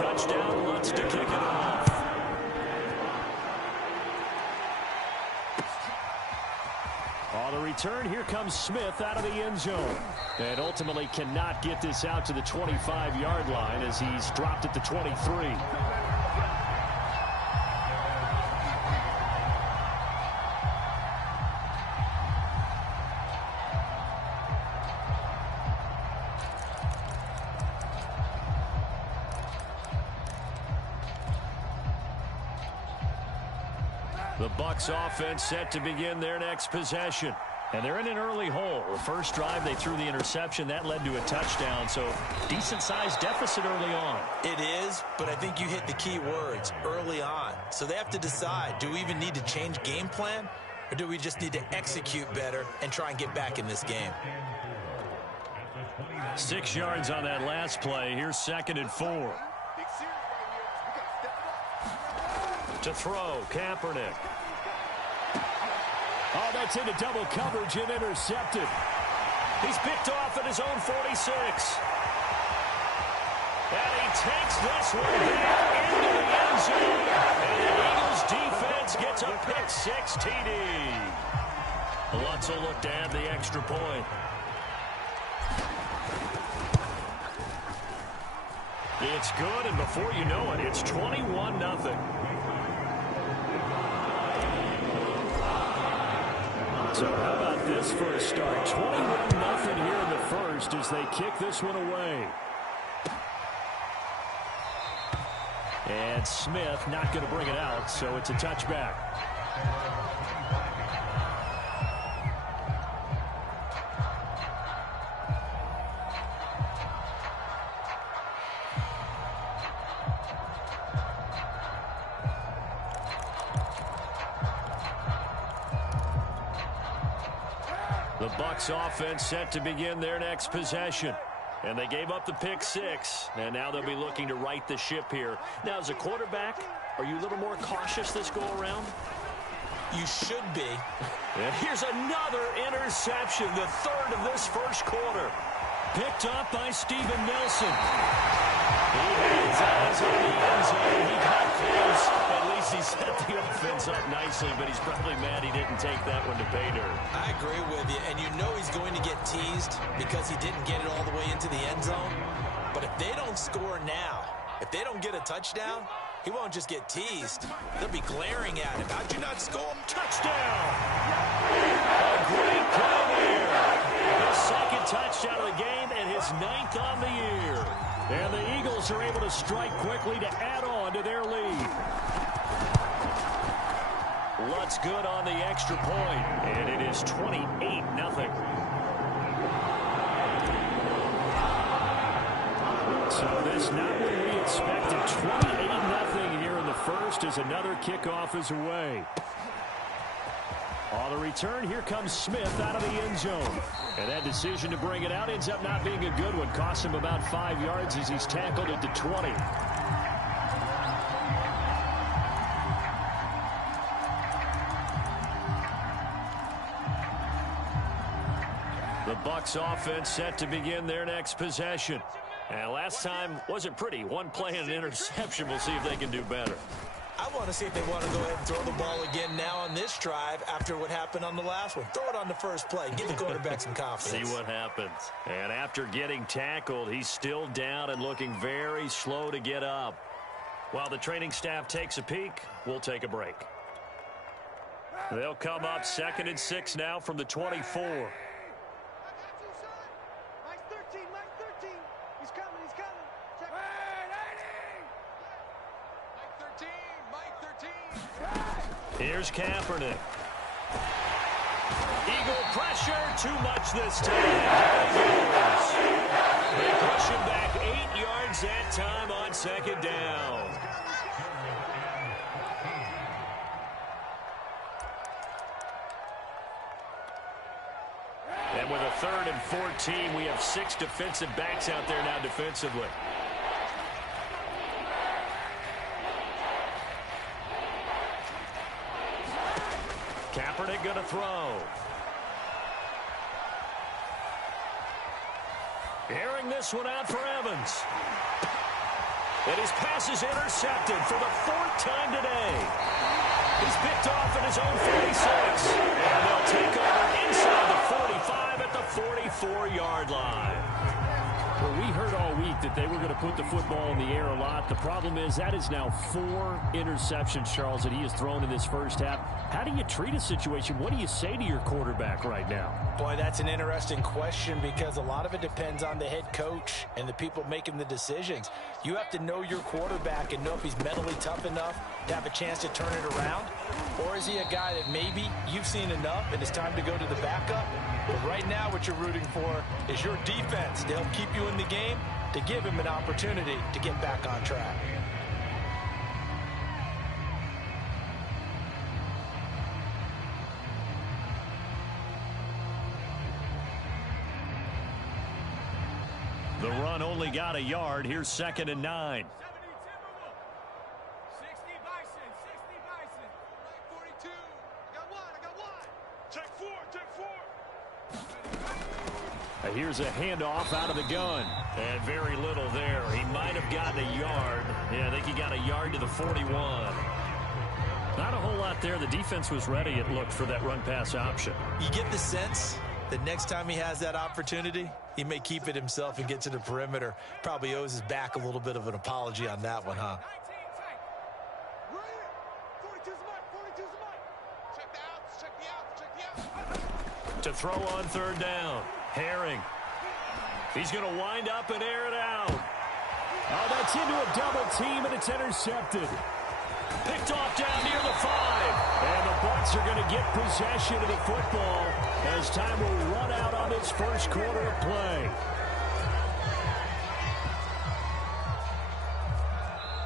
touchdown. Lutz to kick it off. On the return, here comes Smith out of the end zone. And ultimately cannot get this out to the 25-yard line as he's dropped at the 23. The Bucs offense set to begin their next possession. And they're in an early hole. The first drive, they threw the interception. That led to a touchdown, so decent-sized deficit early on. It is, but I think you hit the key words, early on. So they have to decide, do we even need to change game plan, or do we just need to execute better and try and get back in this game? 6 yards on that last play. Here's 2nd and 4. To throw, Kaepernick. Oh, that's into double coverage and intercepted. He's picked off at his own 46. And he takes this one back into the end zone. And the Eagles defense gets a pick-6 TD. Lutz will look to add the extra point. It's good, and before you know it, it's 21-0. So how about this for a start? 21-0 here in the first as they kick this one away. And Smith not going to bring it out, so it's a touchback. The Bucs offense set to begin their next possession. And they gave up the pick-6, and now they'll be looking to right the ship here. Now, as a quarterback, are you a little more cautious this go-around? You should be. And here's another interception, the third of this first quarter. Picked up by Steven Nelson. He had his eyes on the end zone. He got close. At least he set the offense up nicely, but he's probably mad he didn't take that one to pay dirt. I agree with you, and you know he's going to get teased because he didn't get it all the way into the end zone. But if they don't score now, if they don't get a touchdown, he won't just get teased. They'll be glaring at him. How'd you not score? Touchdown! A great play there. His second touchdown of the game and his 9th on the year. And the Eagles are able to strike quickly to add on to their lead. Lutz good on the extra point, and it is 28-0. So this not what we expected. 28-0 here in the first as another kickoff is away. On the return, here comes Smith out of the end zone. And that decision to bring it out ends up not being a good one. Costs him about 5 yards as he's tackled at the 20. The Bucs offense set to begin their next possession. And last time wasn't pretty. One play and an interception. We'll see if they can do better. I want to see if they want to go ahead and throw the ball again now on this drive after what happened on the last one. Throw it on the first play. Give the quarterback some confidence. See what happens. And after getting tackled, he's still down and looking very slow to get up. While the training staff takes a peek, we'll take a break. They'll come up 2nd and 6 now from the 24. Here's Kaepernick. Eagle pressure, too much this time. They push him back 8 yards that time on 2nd down. And with a 3rd and 14, we have 6 defensive backs out there now defensively. Kaepernick going to throw. Airing this one out for Evans. And his pass is intercepted for the 4th time today. He's picked off at his own 46. And they'll take over inside the 45 at the 44-yard line. Well, we heard all week that they were going to put the football in the air a lot. The problem is that is now 4 interceptions, Charles, that he has thrown in this first half. How do you treat a situation? What do you say to your quarterback right now? Boy, that's an interesting question because a lot of it depends on the head coach and the people making the decisions. You have to know your quarterback and know if he's mentally tough enough to have a chance to turn it around. Or is he a guy that maybe you've seen enough and it's time to go to the backup? But right now what you're rooting for is your defense to help keep you in the game, to give him an opportunity to get back on track. The run only got a yard. Here's 2nd and 9. 60 Bison, 60 Bison. Right 42. I got one. Check 4. Here's a handoff out of the gun. And very little there. He might have gotten a yard. Yeah, I think he got a yard to the 41. Not a whole lot there. The defense was ready, it looked, for that run-pass option. You get the sense that next time he has that opportunity, he may keep it himself and get to the perimeter. Probably owes his back a little bit of an apology on that one, huh? 42's the mark. Check the outs. To throw on 3rd down. Herring. He's going to wind up and air it out. Oh, that's into a double team, and it's intercepted. Picked off down near the 5. And the Bucs are going to get possession of the football as time will run out on this first quarter of play.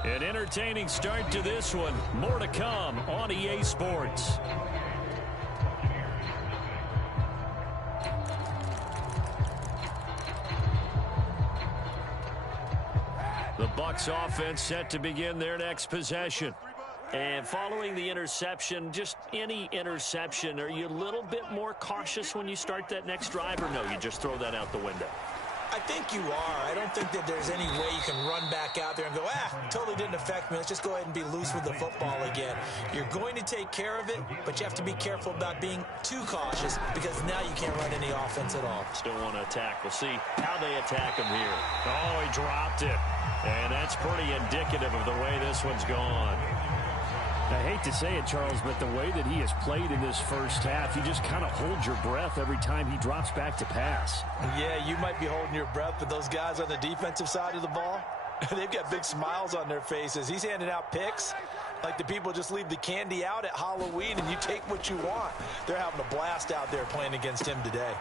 An entertaining start to this one. More to come on EA Sports. The Bucs offense set to begin their next possession. And following the interception, just any interception, are you a little bit more cautious when you start that next drive, or no, you just throw that out the window? I think you are. I don't think that there's any way you can run back out there and go, totally didn't affect me. Let's just go ahead and be loose with the football again. You're going to take care of it, but you have to be careful about being too cautious because now you can't run any offense at all. Still want to attack. We'll see how they attack him here. Oh, he dropped it. And that's pretty indicative of the way this one's gone. I hate to say it, Charles, but the way that he has played in this first half, you just kind of hold your breath every time he drops back to pass. Yeah, you might be holding your breath, but those guys on the defensive side of the ball, they've got big smiles on their faces. He's handing out picks like the people just leave the candy out at Halloween and you take what you want. They're having a blast out there playing against him today.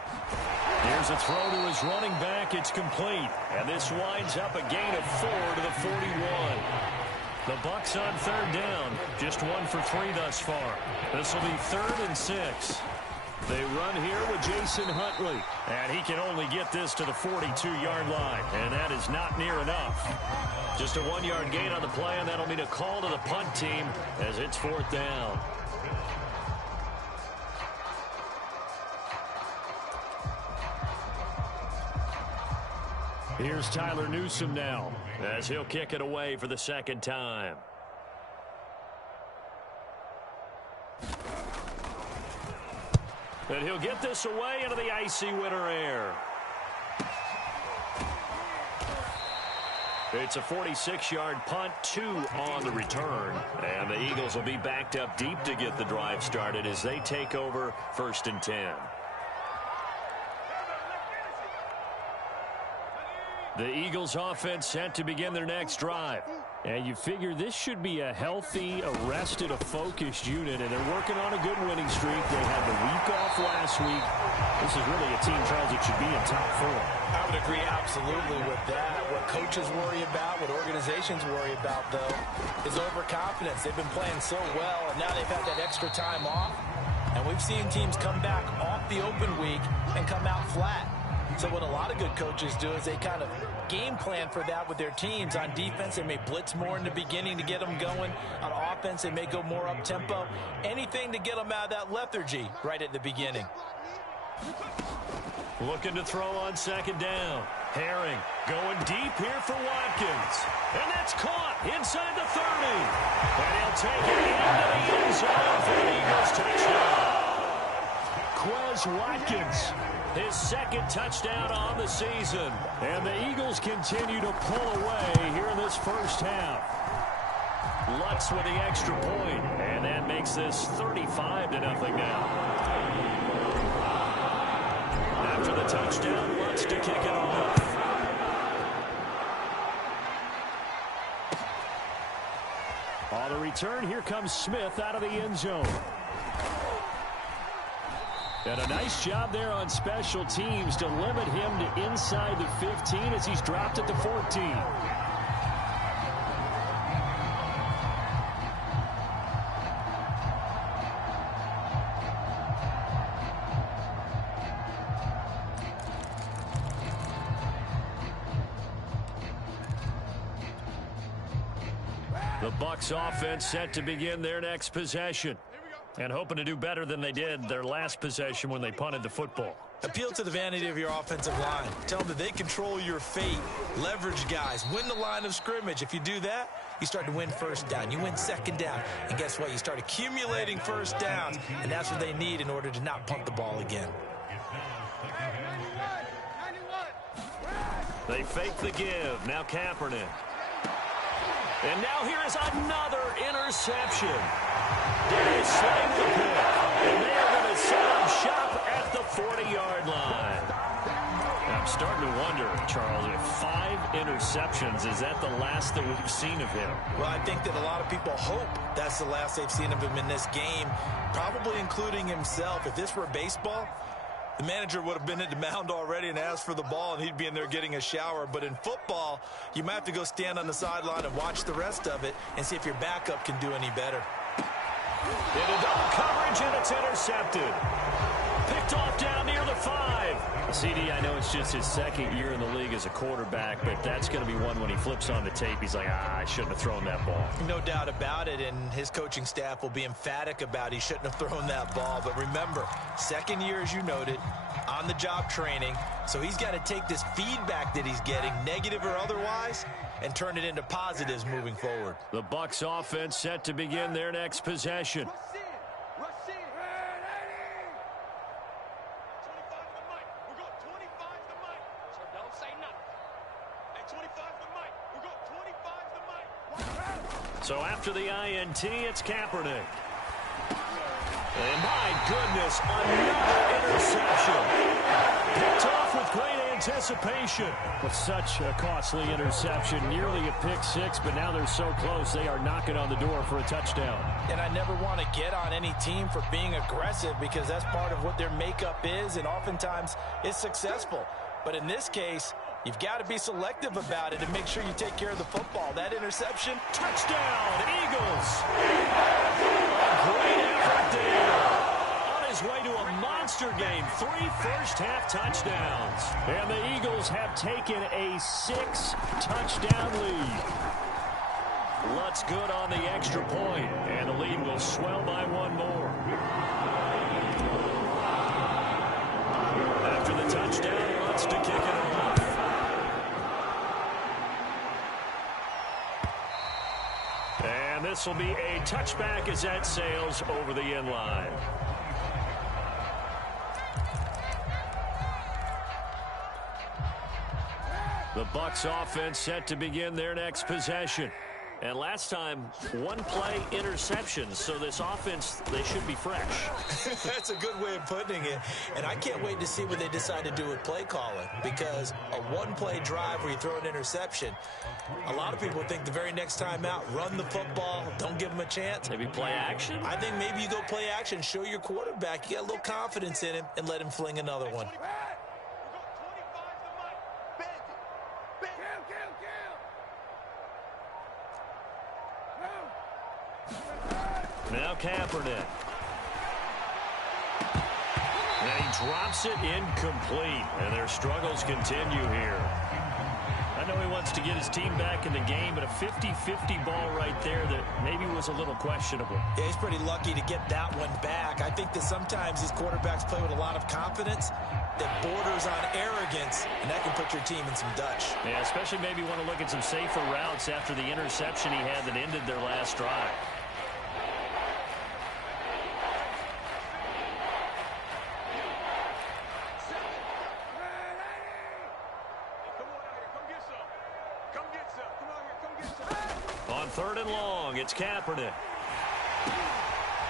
Here's a throw to his running back. It's complete. And this winds up a gain of 4 to the 41. The Bucs on 3rd down. Just 1 for 3 thus far. This will be 3rd and 6. They run here with Jason Huntley. And he can only get this to the 42-yard line. And that is not near enough. Just a 1-yard gain on the play, and that'll mean a call to the punt team as it's 4th down. Here's Tyler Newsome now as he'll kick it away for the 2nd time. And he'll get this away into the icy winter air. It's a 46-yard punt, 2 on the return. And the Eagles will be backed up deep to get the drive started as they take over 1st and 10. The Eagles offense set to begin their next drive. And you figure this should be a healthy, arrested, a focused unit, and they're working on a good winning streak. They had the week off last week. This is really a team, Charles, that should be in top 4. I would agree absolutely with that. What coaches worry about, what organizations worry about, though, is overconfidence. They've been playing so well, and now they've had that extra time off. And we've seen teams come back off the open week and come out flat. So what a lot of good coaches do is they kind of game plan for that with their teams. On defense, they may blitz more in the beginning to get them going. On offense, they may go more up-tempo. Anything to get them out of that lethargy right at the beginning. Looking to throw on 2nd down. Herring going deep here for Watkins. And that's caught inside the 30. And he'll take it into the end zone for an Eagles touchdown. Quez Watkins, his second touchdown on the season. And the Eagles continue to pull away here in this first half. Lutz with the extra point, and that makes this 35-0 now. After the touchdown, Lutz to kick it off. On the return, here comes Smith out of the end zone. And a nice job there on special teams to limit him to inside the 15 as he's dropped at the 14. The Bucs offense set to begin their next possession. And hoping to do better than they did their last possession when they punted the football. Appeal to the vanity of your offensive line. Tell them that they control your fate. Leverage guys. Win the line of scrimmage. If you do that, you start to win first down. You win second down. And guess what? You start accumulating first downs. And that's what they need in order to not punt the ball again. They fake the give. Now Kaepernick. And now here is another interception. Darius Slay with the pick. And they are going to set up shop at the 40-yard line. I'm starting to wonder, Charles, if 5 interceptions, is that the last that we've seen of him? Well, I think that a lot of people hope that's the last they've seen of him in this game, probably including himself. If this were baseball, the manager would have been at the mound already and asked for the ball, and he'd be in there getting a shower. But in football, you might have to go stand on the sideline and watch the rest of it and see if your backup can do any better. Into double coverage, and it's intercepted. Picked off down near the 5. CD, I know it's just his second year in the league as a quarterback, but that's going to be one when he flips on the tape. He's like, I shouldn't have thrown that ball. No doubt about it, and his coaching staff will be emphatic about he shouldn't have thrown that ball. But remember, second year, as you noted, on-the-job training, so he's got to take this feedback that he's getting, negative or otherwise, and turn it into positives moving forward. The Bucs offense set to begin their next possession. So after the INT, it's Kaepernick. And my goodness, another interception. Picked off with great anticipation. With such a costly interception, nearly a pick six, but now they're so close, they are knocking on the door for a touchdown. And I never want to get on any team for being aggressive because that's part of what their makeup is, and oftentimes it's successful. But in this case, you've got to be selective about it and make sure you take care of the football. That interception, touchdown, Eagles. A great effort there. On his way to a monster game, 3 first-half touchdowns. And the Eagles have taken a 6-touchdown lead. Lutz good on the extra point, and the lead will swell by 1 more. After the touchdown, Lutz to kick it off. And this will be a touchback as that sails over the end line. The Bucs offense set to begin their next possession. And last time, 1-play interceptions. So this offense, they should be fresh. That's a good way of putting it. And I can't wait to see what they decide to do with play calling. Because a 1-play drive where you throw an interception, a lot of people think the very next time out, run the football, don't give them a chance. Maybe play action? I think maybe you go play action, show your quarterback you got a little confidence in him, and let him fling another one. Now Kaepernick. And he drops it incomplete. And their struggles continue here. I know he wants wants to get his team back in the game, but a 50-50 ball right there that maybe was a little questionable. Yeah, he's pretty lucky to get that one back. I think that sometimes these quarterbacks play with a lot of confidence that borders on arrogance, and that can put your team in some Dutch. Yeah, especially maybe want to look at some safer routes after the interception he had that ended their last drive. On 3rd and long, it's Kaepernick.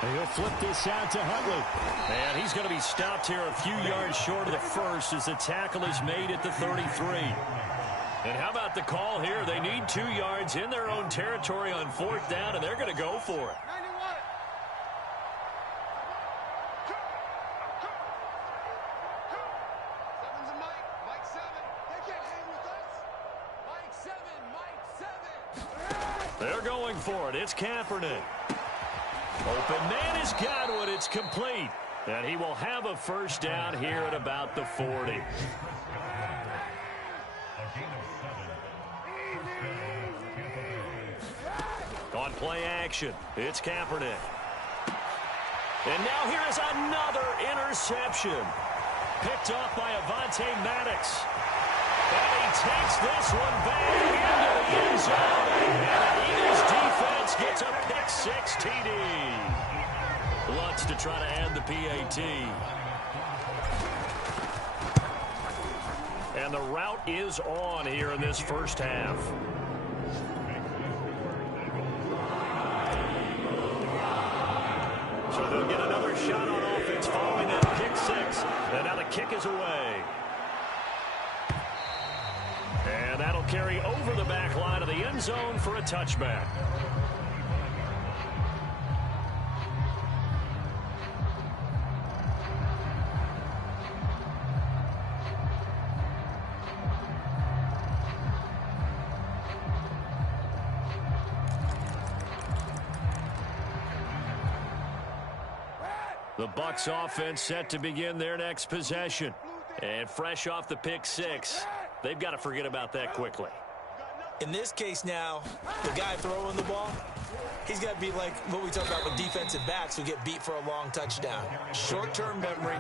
He'll flip this out to Huntley. And he's going to be stopped here a few yards short of the first as the tackle is made at the 33. And how about the call here? They need 2 yards in their own territory on 4th down, and they're going to go for it. They're going for it. It's Kaepernick. Open man is Godwin. It's complete. And he will have a first down here at about the 40. On play action, it's Kaepernick. And now here is another interception. Picked off by Avonte Maddox. And he takes this one back into the end zone. And the Eagles defense gets a pick-6 TD. Lutz to try to add the PAT. And the route is on here in this first half. So they'll get another shot on offense following that pick-6. And now the kick is away. And that'll carry over the back line of the end zone for a touchback. The Bucs offense set to begin their next possession. And fresh off the pick-6, they've got to forget about that quickly. In this case now, the guy throwing the ball, he's got to be like what we talk about with defensive backs who get beat for a long touchdown. Short-term memory,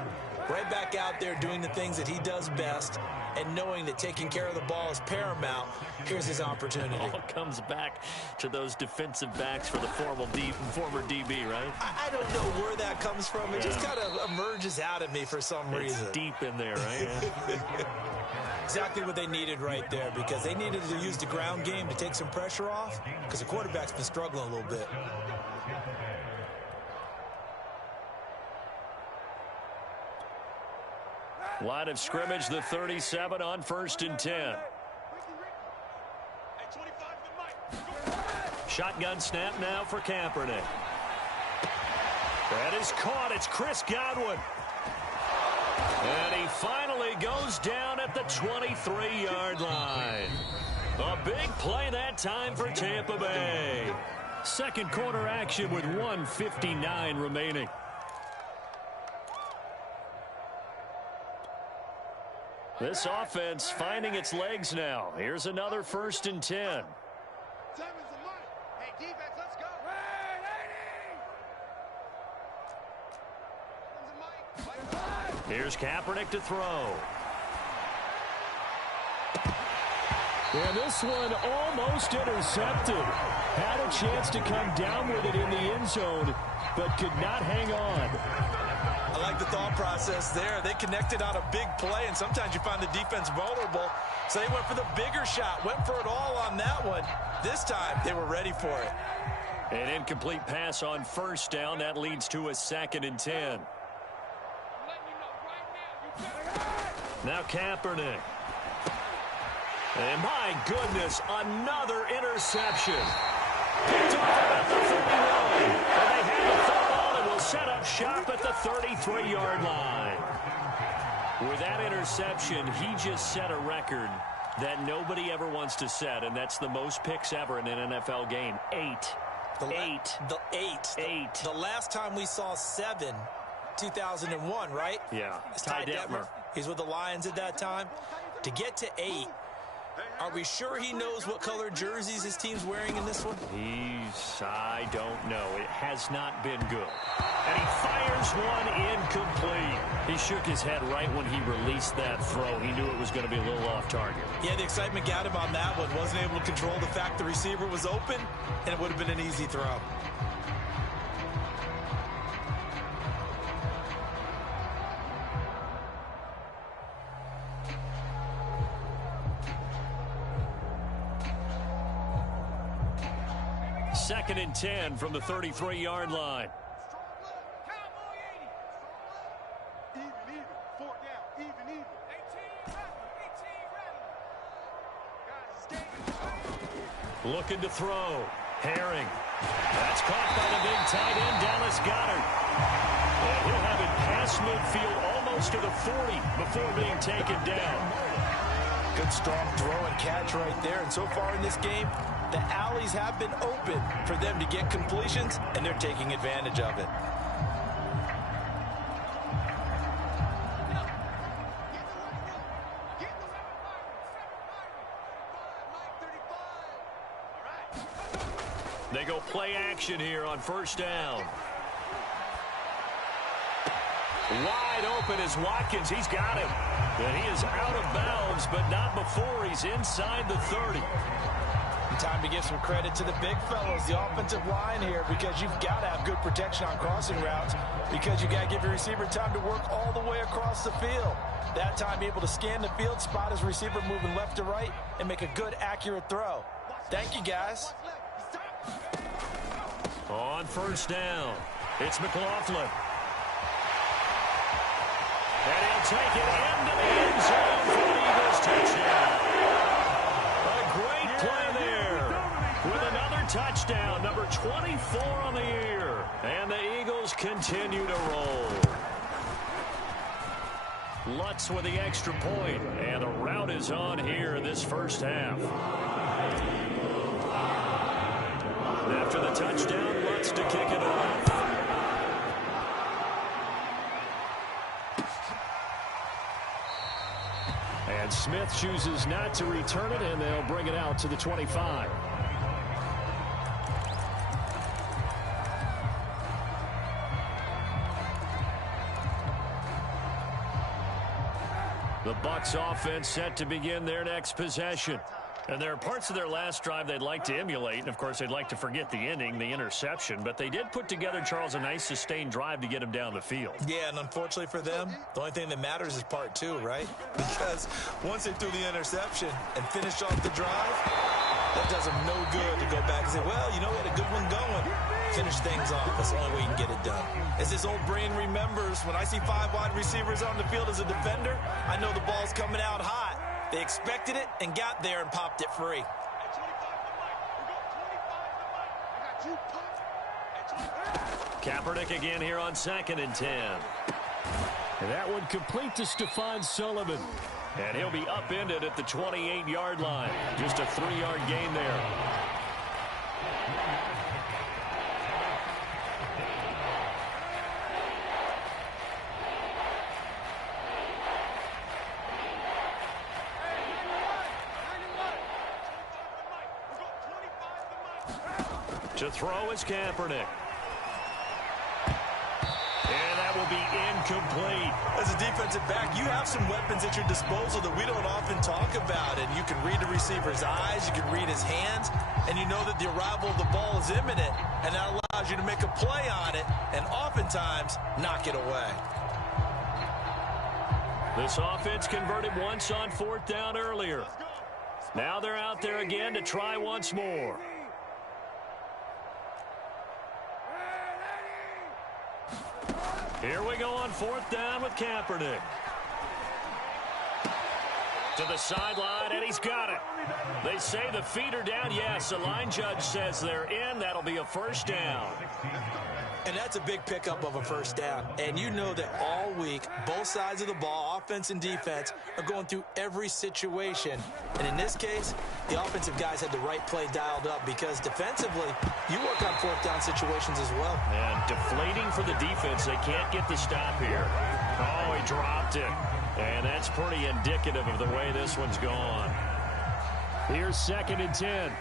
right back out there doing the things that he does best, and knowing that taking care of the ball is paramount. Here's his opportunity. All comes back to those defensive backs for the former DB, right? I don't know where that comes from. It just kind of emerges out of me for some reason. It's deep in there, right? Exactly what they needed right there, because they needed to use the ground game to take some pressure off, because the quarterback's been struggling a little bit. Line of scrimmage, the 37 on 1st and 10. Shotgun snap now for Kaepernick. That is caught. It's Chris Godwin. And he finally goes down at the 23-yard line. A big play that time for Tampa Bay. Second quarter action with 1:59 remaining. This offense finding its legs now. Here's another 1st and 10. Hey, defense, let's go. Here's Kaepernick to throw. And this one almost intercepted. Had a chance to come down with it in the end zone, but could not hang on. I like the thought process there. They connected on a big play, and sometimes you find the defense vulnerable. So they went for the bigger shot, went for it all on that one. This time, they were ready for it. An incomplete pass on 1st down. That leads to a 2nd and 10. Now Kaepernick. And my goodness, another interception. Picked off about the 31. And they have the football and will set up shop at the 33-yard line. With that interception, he just set a record that nobody ever wants to set, and that's the most picks ever in an NFL game. 8. The last time we saw 7, 2001, right? Yeah. It's Ty Detmer. He's with the Lions at that time. To get to 8, Are we sure he knows what color jerseys his team's wearing in this one? I don't know. It has not been good. And he fires one incomplete. He shook his head right when he released that throw. He knew it was going to be a little off target. Yeah, the excitement got him on that one. Wasn't able to control the fact the receiver was open, and it would have been an easy throw. Second and 10 from the 33-yard line. Even. Fourth down. Even. 18 rattle. Looking to throw. Herring. That's caught by the big tight end, Dallas Goedert. And he'll have it past midfield almost to the 40 before being taken down. Good strong throw and catch right there. And so far in this game, the alleys have been open for them to get completions, and they're taking advantage of it. They go play action here on first down. Wide open is Watkins. He's got him. And he is out of bounds, but not before he's inside the 30. Time to give some credit to the big fellows, the offensive line here, because you've got to have good protection on crossing routes, because you got to give your receiver time to work all the way across the field. That time, be able to scan the field, spot his receiver moving left to right, and make a good, accurate throw. Thank you, guys. On first down, it's McLaughlin. And he'll take it into the end zone for the Eagles touchdown. A great play there with another touchdown, number 24 on the year. And the Eagles continue to roll. Lutz with the extra point, and the route is on here in this first half. After the touchdown, Lutz to kick it off. And Smith chooses not to return it, and they'll bring it out to the 25. The Bucs offense set to begin their next possession. And there are parts of their last drive they'd like to emulate. And, of course, they'd like to forget the ending, the interception. But they did put together, Charles, a nice sustained drive to get him down the field. Yeah, and unfortunately for them, the only thing that matters is part two, right? Because once they threw the interception and finished off the drive, that does them no good to go back and say, well, you know, we had a good one going. Finish things off. That's the only way you can get it done. As this old brain remembers, when I see 5 wide receivers on the field as a defender, I know the ball's coming out hot. They expected it and got there and popped it free. Kaepernick again here on 2nd and 10. And that one complete to Stephon Sullivan. And he'll be upended at the 28-yard line. Just a 3-yard gain there. To throw is Kaepernick. And that will be incomplete. As a defensive back, you have some weapons at your disposal that we don't often talk about. And you can read the receiver's eyes, you can read his hands, and you know that the arrival of the ball is imminent. And that allows you to make a play on it and oftentimes knock it away. This offense converted once on 4th down earlier. Now they're out there again to try once more. Here we go on 4th down with Kaepernick. To the sideline, and he's got it. They say the feet are down. Yes, the line judge says they're in. That'll be a first down. And that's a big pickup of a first down. And you know that all week, both sides of the ball, offense and defense, are going through every situation. And in this case, the offensive guys had the right play dialed up because defensively, you work on 4th down situations as well. And deflating for the defense. They can't get the stop here. Oh, he dropped it. And that's pretty indicative of the way this one's gone. Here's 2nd and 10.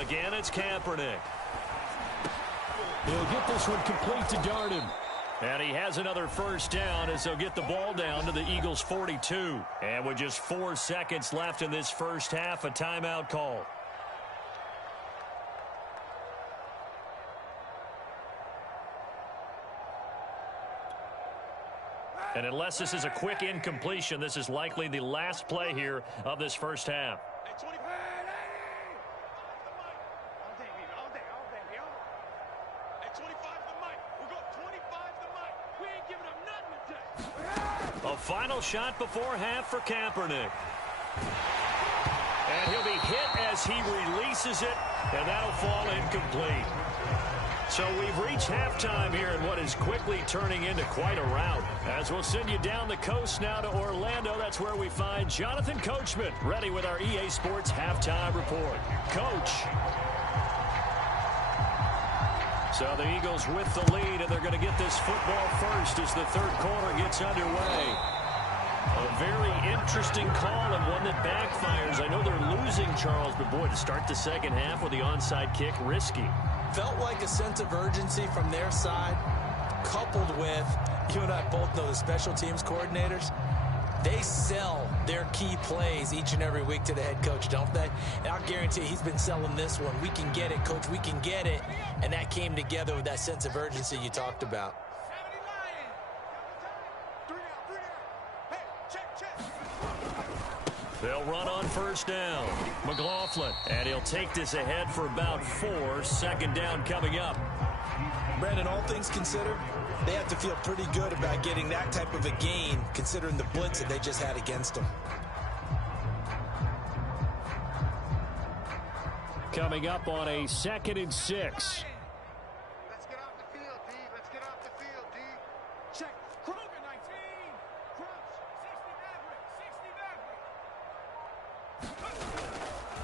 Again, it's Kaepernick. He'll get this one complete to Darden. And he has another first down as they'll get the ball down to the Eagles' 42. And with just 4 seconds left in this first half, a timeout call. And unless this is a quick incompletion, this is likely the last play here of this first half. A final shot before half for Kaepernick. And he'll be hit as he releases it, and that'll fall incomplete. So we've reached halftime here in what is quickly turning into quite a rout. As we'll send you down the coast now to Orlando, that's where we find Jonathan Coachman, ready with our EA Sports Halftime Report. Coach. So the Eagles with the lead, and they're going to get this football first as the third quarter gets underway. A very interesting call and one that backfires. I know they're losing, Charles, but boy, to start the second half with the onside kick, risky. Felt like a sense of urgency from their side, coupled with, you and I both know the special teams coordinators, they sell their key plays each and every week to the head coach, don't they? And I'll guarantee he's been selling this one. We can get it, coach, we can get it. And that came together with that sense of urgency you talked about. They'll run on first down. McLaughlin, and he'll take this ahead for about 4. 2nd down coming up. Brandon, all things considered, they have to feel pretty good about getting that type of a gain, considering the blitz that they just had against them. Coming up on a 2nd and 6. Let's get off the field, D. Let's get off the field, D. Check. Kruger, 19. Crunch. 60 Maverick.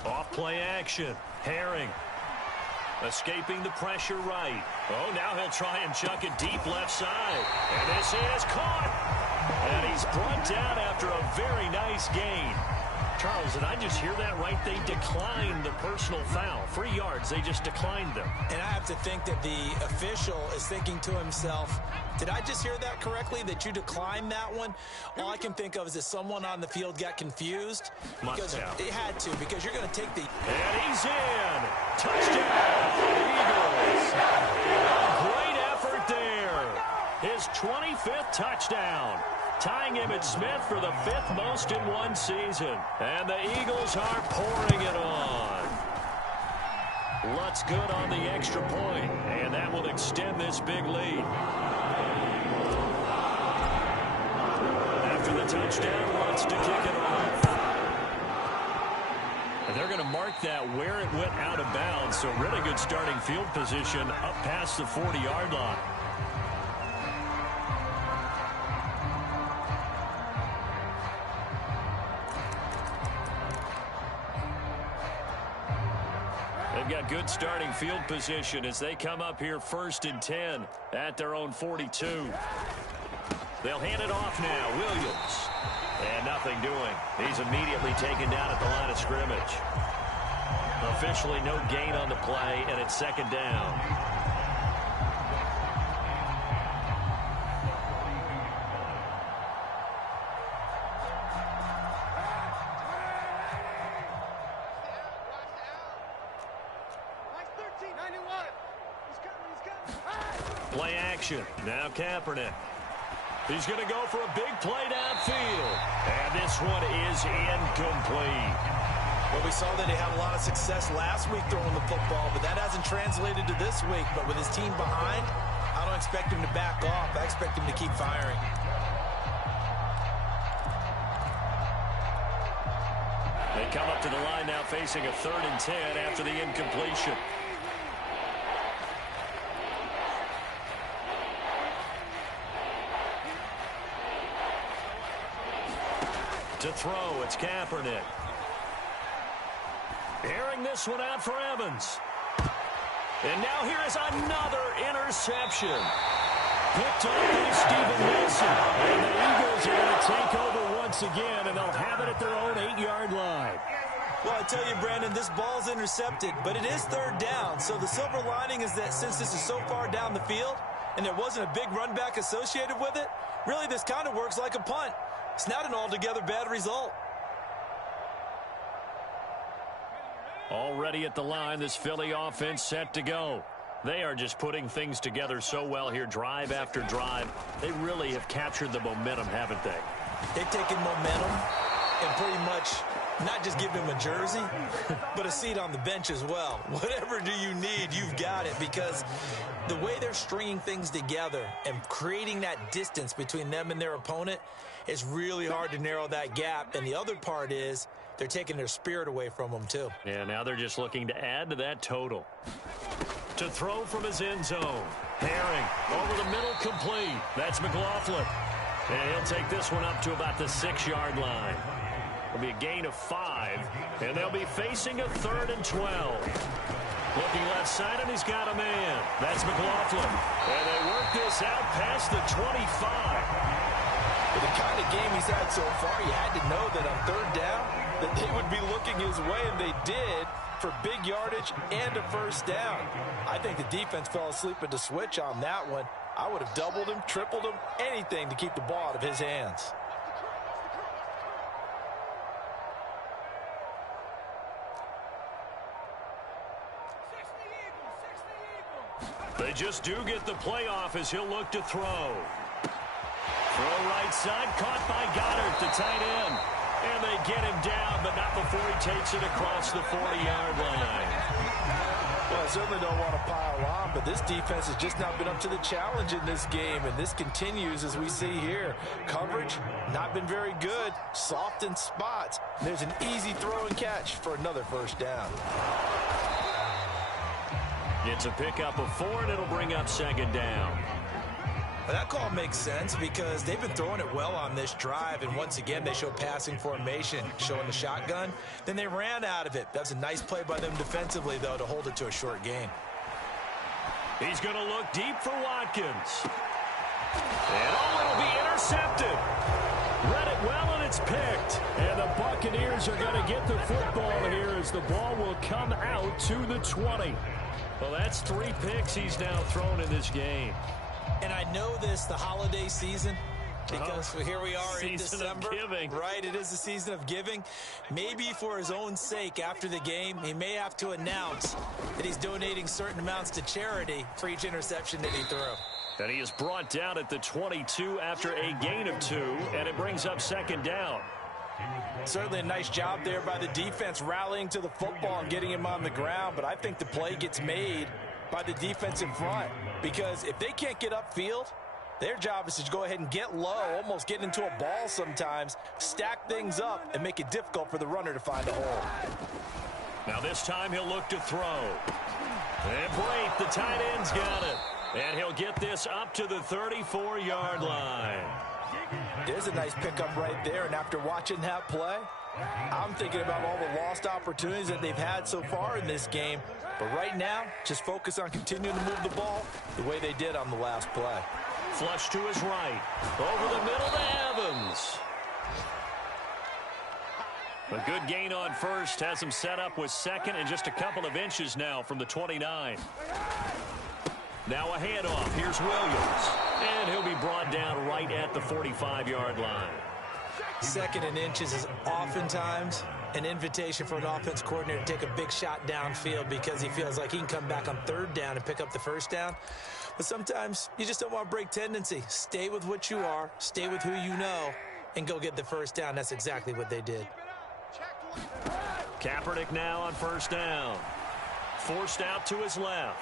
Off play action. Herring. Escaping the pressure right. Oh, now he'll try and chuck it deep left side. And this is caught. And he's brought down after a very nice gain. Charles, did I just hear that right? They declined the personal foul. 3 yards, they just declined them. And I have to think that the official is thinking to himself, did I just hear that correctly, that you declined that one? All I can think of is that someone on the field got confused. Must have. It had to, because you're going to take the... And he's in. Touchdown, Eagles. A great effort there. His 25th touchdown. Tying him at Smith for the 5th most in one season. And the Eagles are pouring it on. Lutz good on the extra point, and that will extend this big lead. After the touchdown, Lutz to kick it off. And they're going to mark that where it went out of bounds, so really good starting field position up past the 40-yard line. They've got good starting field position as they come up here 1st and 10 at their own 42. They'll hand it off now. Williams. And nothing doing. He's immediately taken down at the line of scrimmage. Officially no gain on the play, and it's 2nd down. Play action. Now Kaepernick. He's going to go for a big play downfield. And this one is incomplete. Well, we saw that he had a lot of success last week throwing the football, but that hasn't translated to this week. But with his team behind, I don't expect him to back off. I expect him to keep firing. They come up to the line now facing a 3rd and 10 after the incompletion. To throw, it's Kaepernick. Airing this one out for Evans. And now here is another interception. Picked up by Steven Nelson. And the Eagles are going to take over once again, and they'll have it at their own 8-yard line. Well, I tell you, Brandon, this ball's intercepted, but it is third down. So the silver lining is that since this is so far down the field and there wasn't a big run back associated with it, really this kind of works like a punt. It's not an altogether bad result. Already at the line, this Philly offense set to go. They are just putting things together so well here, drive after drive. They really have captured the momentum, haven't they? They've taken momentum and pretty much not just given him a jersey, but a seat on the bench as well. Whatever do you need, you've got it, because the way they're stringing things together and creating that distance between them and their opponent is really hard to narrow that gap. And the other part is they're taking their spirit away from them, too. Yeah, now they're just looking to add to that total. To throw from his end zone. Herring over the middle, complete. That's McLaughlin. And he'll take this one up to about the 6-yard line. It'll be a gain of 5, and they'll be facing a 3rd and 12. Looking left side, and he's got a man. That's McLaughlin. And they work this out past the 25. With the kind of game he's had so far, you had to know that on third down that they would be looking his way, and they did, for big yardage and a first down. I think the defense fell asleep at the switch on that one. I would have doubled him, tripled him, anything to keep the ball out of his hands. They just do get the playoff as he'll look to throw. Throw right side, caught by Goddard, the tight end. And they get him down, but not before he takes it across the 40-yard line. Well, I certainly don't want to pile on, but this defense has just not been up to the challenge in this game, and this continues as we see here. Coverage, not been very good, soft in spots. There's an easy throw and catch for another first down. It's a pickup of 4, and it'll bring up 2nd down. Well, that call makes sense because they've been throwing it well on this drive, and once again they show passing formation, showing the shotgun. Then they ran out of it. That's a nice play by them defensively, though, to hold it to a short gain. He's going to look deep for Watkins. And it'll be intercepted. Read it well, and it's picked. And the Buccaneers are going to get the football here as the ball will come out to the 20. Well, that's 3 picks he's now thrown in this game. And I know this, the holiday season, because here we are in December. Right, it is the season of giving. Maybe for his own sake after the game, he may have to announce that he's donating certain amounts to charity for each interception that he threw. And he is brought down at the 22 after a gain of 2, and it brings up 2nd down. Certainly a nice job there by the defense rallying to the football and getting him on the ground, but I think the play gets made by the defense in front, because if they can't get upfield, their job is to go ahead and get low, almost get into a ball sometimes, stack things up, and make it difficult for the runner to find a hole. Now this time he'll look to throw. And Blake, the tight end's got it. And he'll get this up to the 34-yard line. There's a nice pickup right there, and after watching that play, I'm thinking about all the lost opportunities that they've had so far in this game. But right now, just focus on continuing to move the ball the way they did on the last play. Flush to his right. Over the middle to Evans. A good gain on first. Has him set up with 2nd and just a couple of inches now from the 29. Now a handoff. Here's Williams. And he'll be brought down right at the 45-yard line. 2nd and inches is oftentimes an invitation for an offense coordinator to take a big shot downfield because he feels like he can come back on 3rd down and pick up the first down. But sometimes you just don't want to break tendency. Stay with what you are, stay with who you know, and go get the first down. That's exactly what they did. Kaepernick now on 1st down. Forced out to his left.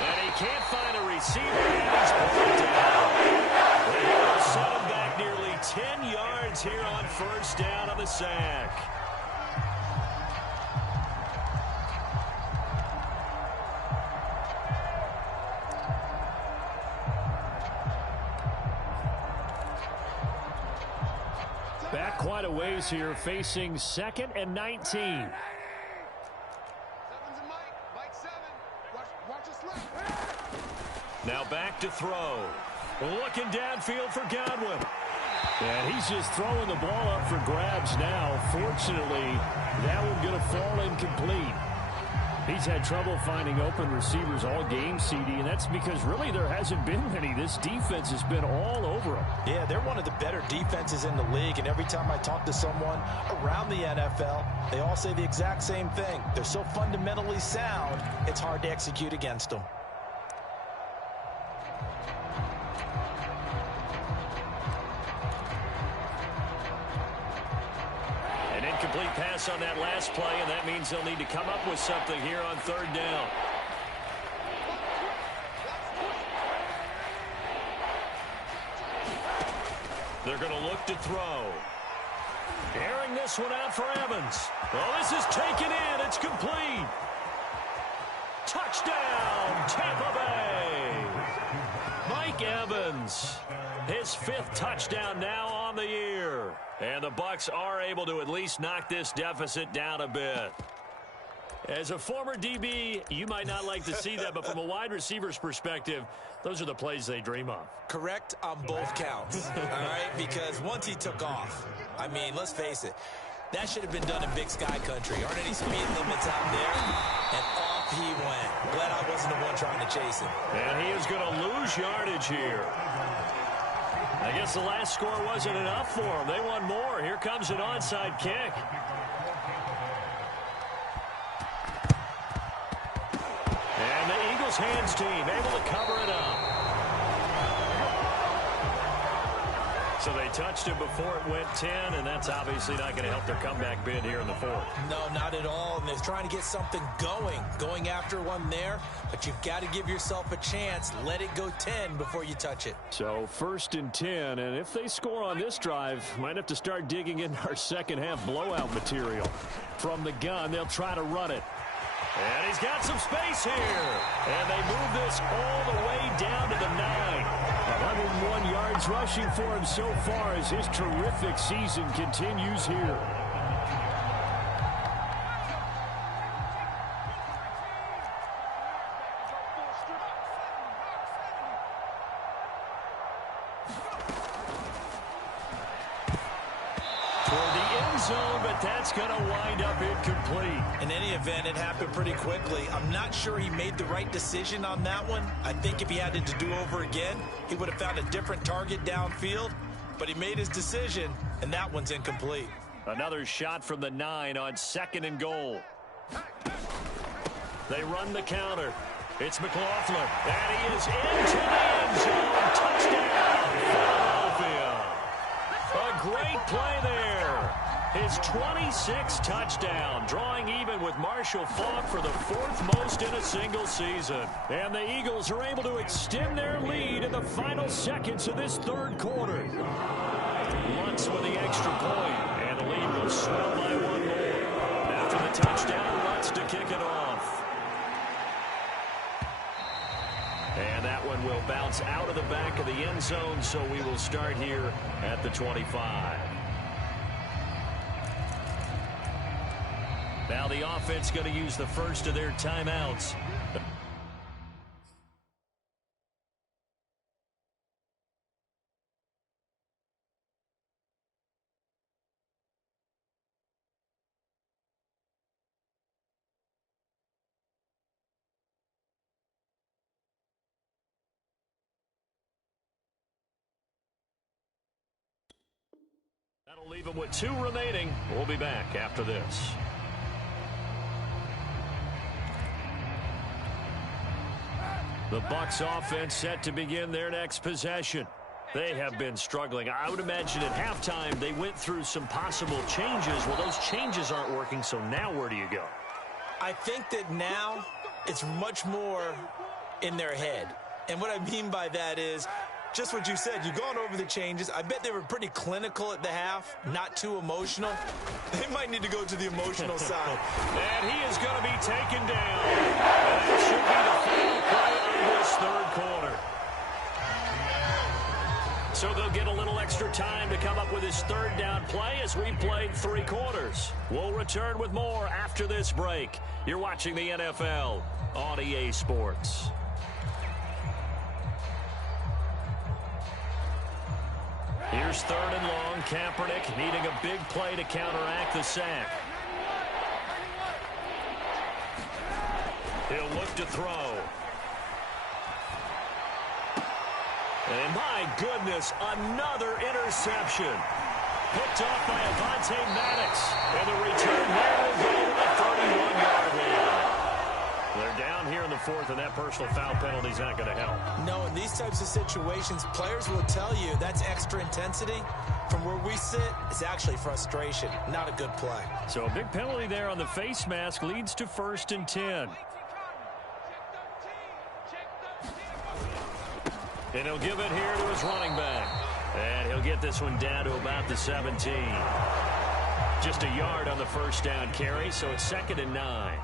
And he can't find a receiver, and he's brought down. They'll set him back nearly 10 yards here on 1st down on the sack. Back quite a ways here, facing 2nd and 19. 7's a Mike 7. Rush Now back to throw. Looking downfield for Godwin. And he's just throwing the ball up for grabs now. Fortunately, that one's going to fall incomplete. He's had trouble finding open receivers all game, CD, and that's because really there hasn't been many. This defense has been all over him. Yeah, they're one of the better defenses in the league, and every time I talk to someone around the NFL, they all say the exact same thing. They're so fundamentally sound, it's hard to execute against them. Incomplete pass on that last play, and that means they'll need to come up with something here on third down. They're going to look to throw. Airing this one out for Evans. Well, this is taken in. It's complete. Touchdown, Tampa Bay. Mike Evans, his 5th touchdown now on the year. And the Bucs are able to at least knock this deficit down a bit. As a former DB, you might not like to see that, but from a wide receiver's perspective, those are the plays they dream of. Correct on both counts, all right? Because once he took off, I mean, let's face it, that should have been done in Big Sky country. Aren't any speed limits out there? And off he went. Glad I wasn't the one trying to chase him. And he is going to lose yardage here. I guess the last score wasn't enough for them. They want more. Here comes an onside kick. And the Eagles hands team able to cover it up. So they touched him before it went 10, and that's obviously not going to help their comeback bid here in the 4th. No, not at all. And they're trying to get something going after one there. But you've got to give yourself a chance. Let it go 10 before you touch it. So 1st and 10, and if they score on this drive, might have to start digging in our second-half blowout material. From the gun, they'll try to run it. And he's got some space here. And they move this all the way down to the 9. 101 yards rushing for him so far as his terrific season continues here. Zone, but that's going to wind up incomplete. In any event, it happened pretty quickly. I'm not sure he made the right decision on that one. I think if he had it to do over again, he would have found a different target downfield, but he made his decision, and that one's incomplete. Another shot from the 9 on 2nd and goal. They run the counter. It's McLaughlin, and he is into the end zone. Touchdown, Philadelphia. A great play there. His 26th touchdown, drawing even with Marshall Faulk for the 4th most in a single season. And the Eagles are able to extend their lead in the final seconds of this 3rd quarter. Lutz with the extra point, and the lead will swell by 1 more. After the touchdown, Lutz to kick it off. And that one will bounce out of the back of the end zone, so we will start here at the 25. Now the offense going to use the first of their timeouts. That'll leave them with 2 remaining. We'll be back after this. The Bucs offense set to begin their next possession. They have been struggling. I would imagine at halftime they went through some possible changes. Well, those changes aren't working, so now where do you go? I think that now it's much more in their head. And what I mean by that is just what you said. You've gone over the changes. I bet they were pretty clinical at the half, not too emotional. They might need to go to the emotional side. And he is going to be taken down. And that should be the final play of this 3rd quarter. So they'll get a little extra time to come up with his 3rd down play as we played 3 quarters. We'll return with more after this break. You're watching the NFL on EA Sports. Here's 3rd and long. Kaepernick needing a big play to counteract the sack. He'll look to throw. And my goodness, another interception. Picked off by Avonte Maddox. And the return here will go to the 31-yard line. They're down here in the 4th, and that personal foul penalty is not going to help. No, in these types of situations, players will tell you that's extra intensity. From where we sit, it's actually frustration, not a good play. So a big penalty there on the face mask leads to 1st and 10. And he'll give it here to his running back. And he'll get this one down to about the 17. Just a yard on the 1st down carry, so it's 2nd and 9.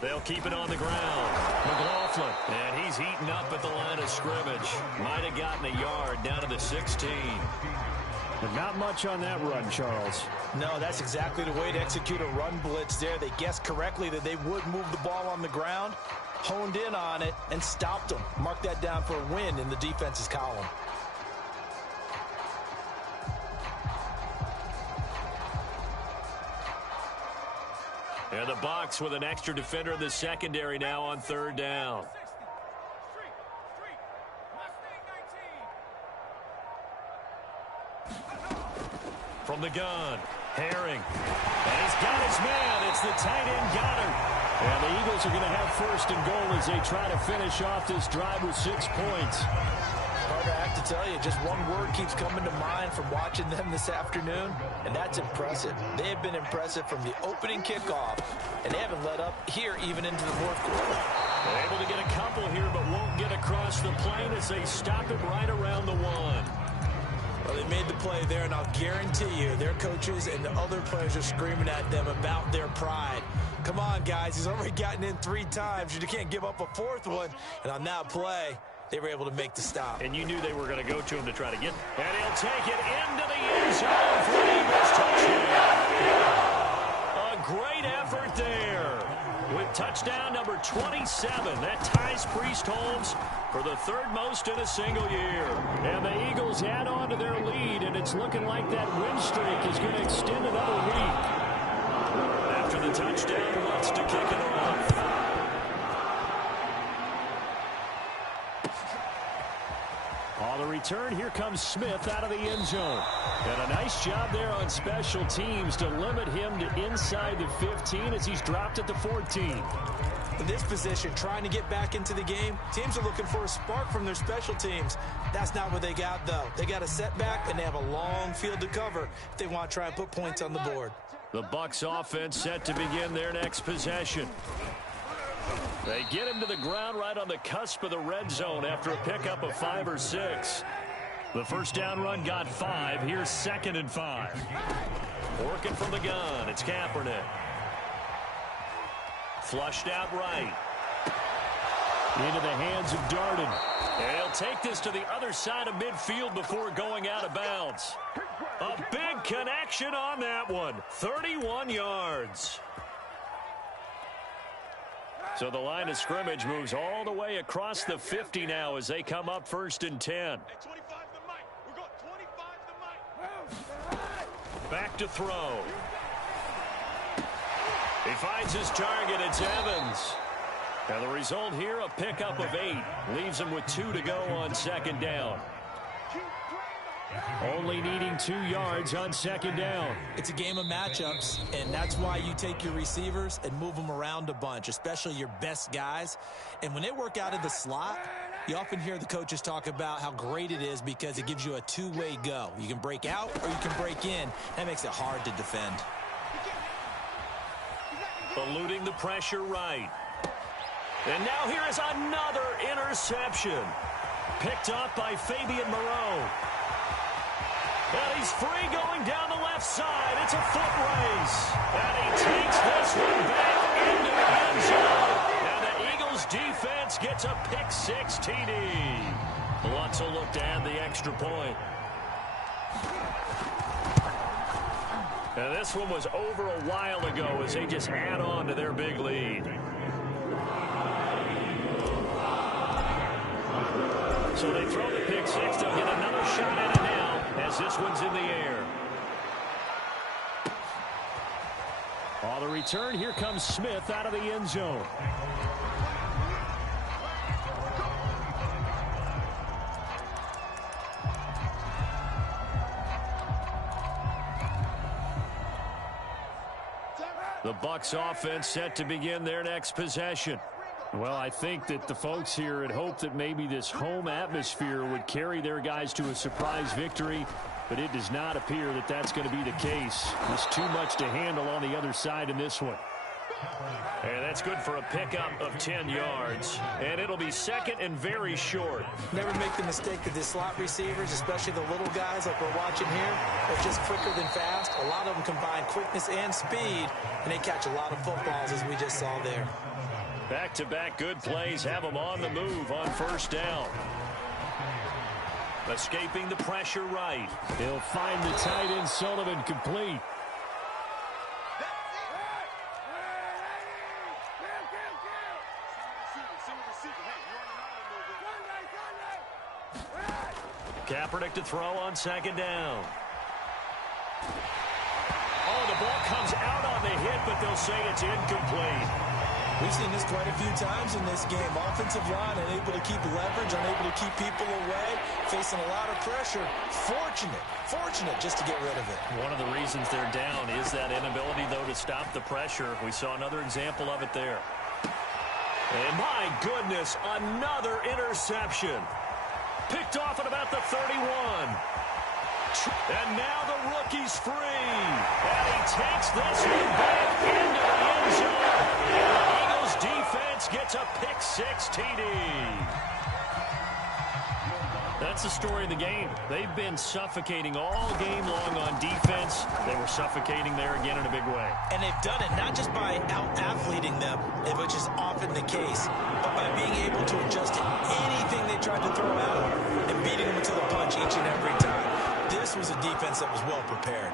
They'll keep it on the ground. McLaughlin, and he's heating up at the line of scrimmage. Might have gotten a yard down to the 16. But not much on that run, Charles. No, that's exactly the way to execute a run blitz there. They guessed correctly that they would move the ball on the ground, honed in on it, and stopped them. Mark that down for a win in the defense's column. And the Bucs with an extra defender in the secondary now on 3rd down. From the gun, Herring. And he's got his man. It's the tight end Goddard. And the Eagles are going to have 1st and goal as they try to finish off this drive with 6 points. Carter, I have to tell you, just one word keeps coming to mind from watching them this afternoon, and that's impressive. They have been impressive from the opening kickoff, and they haven't let up here even into the 4th quarter. They're able to get a couple here, but won't get across the plane as they stop it right around the 1. Well, they made the play there, and I'll guarantee you their coaches and the other players are screaming at them about their pride. Come on, guys. He's already gotten in 3 times. You can't give up a 4th one. And on that play, they were able to make the stop. And you knew they were going to go to him to try to get. And he'll take it into the end zone for an Eagles touchdown. A great effort there. With touchdown number 27, that ties Priest Holmes for the 3rd most in a single year. And the Eagles add on to their lead, and it's looking like that win streak is going to extend another week. After the touchdown, wants to kick it off. On the return, here comes Smith out of the end zone. And a nice job there on special teams to limit him to inside the 15 as he's dropped at the 14. In this position, trying to get back into the game, teams are looking for a spark from their special teams. That's not what they got, though. They got a setback, and they have a long field to cover if they want to try and put points on the board. The Bucs offense set to begin their next possession. They get him to the ground right on the cusp of the red zone after a pickup of 5 or 6. The 1st down run got 5. Here's 2nd and 5. Working from the gun, it's Kaepernick. Flushed out right. Into the hands of Darden. And he'll take this to the other side of midfield before going out of bounds. A big connection on that one. 31 yards. So the line of scrimmage moves all the way across the 50 now as they come up 1st and 10. Back to throw. He finds his target. It's Evans. And the result here, a pickup of 8. Leaves him with 2 to go on 2nd down. Only needing 2 yards on 2nd down. It's a game of matchups, and that's why you take your receivers and move them around a bunch, especially your best guys. And when they work out of the slot, you often hear the coaches talk about how great it is because it gives you a two-way go. You can break out or you can break in. That makes it hard to defend. Eluding the pressure right. And now here is another interception. Picked up by Fabian Moreau. And he's free going down the left side. It's a foot race. And he takes this one back into the end zone. And the Eagles defense gets a pick-6 TD. Lutz will look to add the extra point. And this one was over a while ago as they just add on to their big lead. So they throw the pick six. They'll get another shot at it now as this one's in the air. On the return, here comes Smith out of the end zone. The Bucs offense set to begin their next possession. Well, I think that the folks here had hoped that maybe this home atmosphere would carry their guys to a surprise victory, but it does not appear that that's going to be the case. There's too much to handle on the other side in this one. And that's good for a pickup of 10 yards. And it'll be second and very short. Never make the mistake that the slot receivers, especially the little guys like we're watching here, are just quicker than fast. A lot of them combine quickness and speed, and they catch a lot of footballs, as we just saw there. Back-to-back good plays have them on the move on first down. Escaping the pressure right. He'll find the tight end Sullivan complete. Kaepernick to throw on second down. Oh, the ball comes out on the hit, but they'll say it's incomplete. We've seen this quite a few times in this game. Offensive line unable to keep leverage, unable to keep people away, facing a lot of pressure. Fortunate just to get rid of it. One of the reasons they're down is that inability, though, to stop the pressure. We saw another example of it there. And my goodness, another interception. Picked off at about the 31. And now the rookie's free. And he takes this one back into the end zone. And the Eagles defense gets a pick six TD. That's the story of the game. They've been suffocating all game long on defense. They were suffocating there again in a big way. And they've done it not just by out-athleting them, which is often the case, but by being able to adjust to anything they tried to throw at them and beating them to the punch each and every time. This was a defense that was well prepared.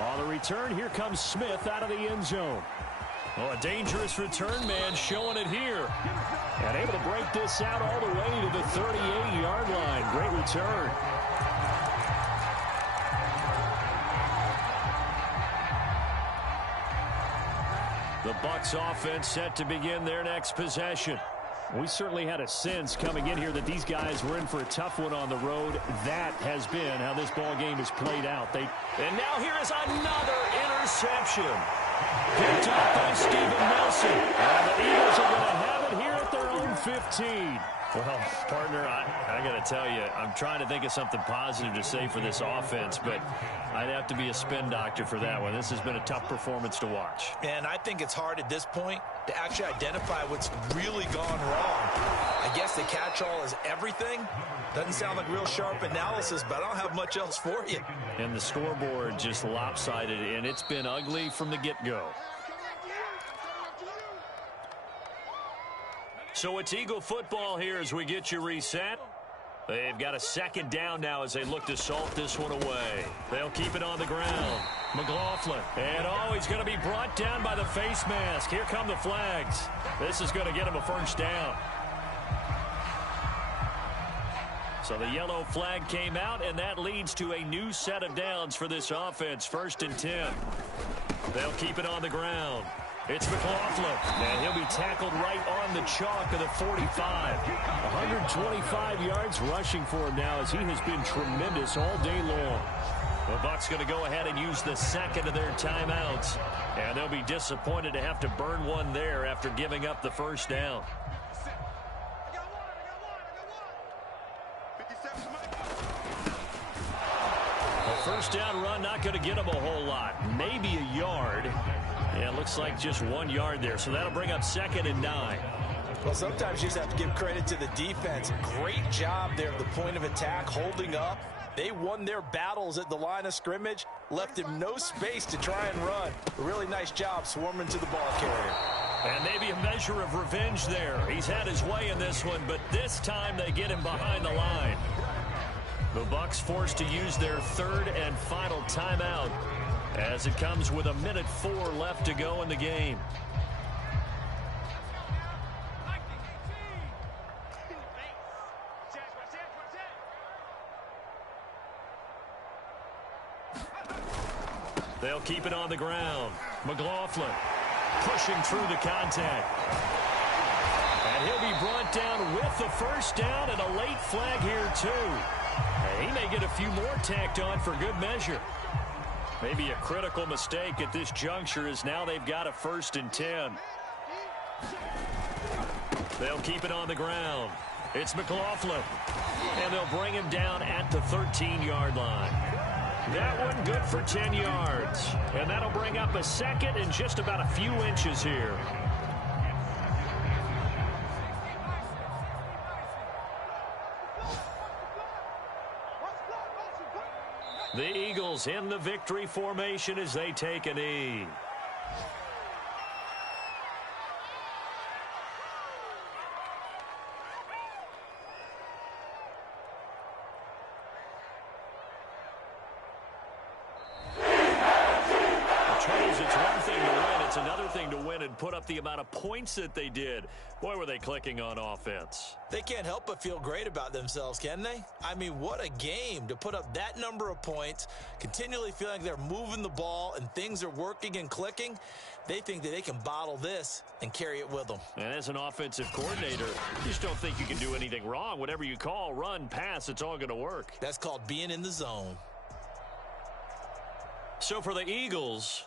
On the return, here comes Smith out of the end zone. Oh, a dangerous return man showing it here. And able to break this out all the way to the 38-yard line. Great return. The Bucs offense set to begin their next possession. We certainly had a sense coming in here that these guys were in for a tough one on the road. That has been how this ball game is played out. And now here is another interception. Picked up by Steven Nelson. And the Eagles are going to have it here at their own 15. Well, partner, I got to tell you, I'm trying to think of something positive to say for this offense, but I'd have to be a spin doctor for that one. This has been a tough performance to watch. And I think it's hard at this point to actually identify what's really gone wrong. I guess the catch-all is everything. Doesn't sound like real sharp analysis, but I don't have much else for you. And the scoreboard just lopsided, and it's been ugly from the get-go. So it's Eagle football here as we get you reset. They've got a second down now as they look to salt this one away. They'll keep it on the ground. McLaughlin. And he's going to be brought down by the face mask. Here come the flags. This is going to get him a first down. So the yellow flag came out, and that leads to a new set of downs for this offense. 1st and 10. They'll keep it on the ground. It's McLaughlin, and he'll be tackled right on the chalk of the 45. 125 yards rushing for him now as he has been tremendous all day long. The Bucs going to go ahead and use the second of their timeouts, and they'll be disappointed to have to burn one there after giving up the first down. A first down run not going to get him a whole lot, maybe a yard. Yeah, it looks like just 1 yard there, so that'll bring up 2nd and 9. Well, sometimes you just have to give credit to the defense. Great job there at the point of attack, holding up. They won their battles at the line of scrimmage, left him no space to try and run. A really nice job swarming to the ball carrier. And maybe a measure of revenge there. He's had his way in this one, but this time they get him behind the line. The Bucs forced to use their 3rd and final timeout as it comes with 1:04 left to go in the game. They'll keep it on the ground. McLaughlin pushing through the contact. And he'll be brought down with the first down and a late flag here, too. And he may get a few more tacked on for good measure. Maybe a critical mistake at this juncture as now they've got a 1st and 10. They'll keep it on the ground. It's McLaughlin. And they'll bring him down at the 13-yard line. That one good for 10 yards. And that'll bring up a 2nd and just about a few inches here. The Eagles in the victory formation as they take a knee. Another thing to win and put up the amount of points that they did. Boy, were they clicking on offense. They can't help but feel great about themselves, can they? I mean, what a game to put up that number of points, continually feeling like they're moving the ball and things are working and clicking. They think that they can bottle this and carry it with them. And as an offensive coordinator, you just don't think you can do anything wrong. Whatever you call, run, pass, it's all going to work. That's called being in the zone. So for the Eagles,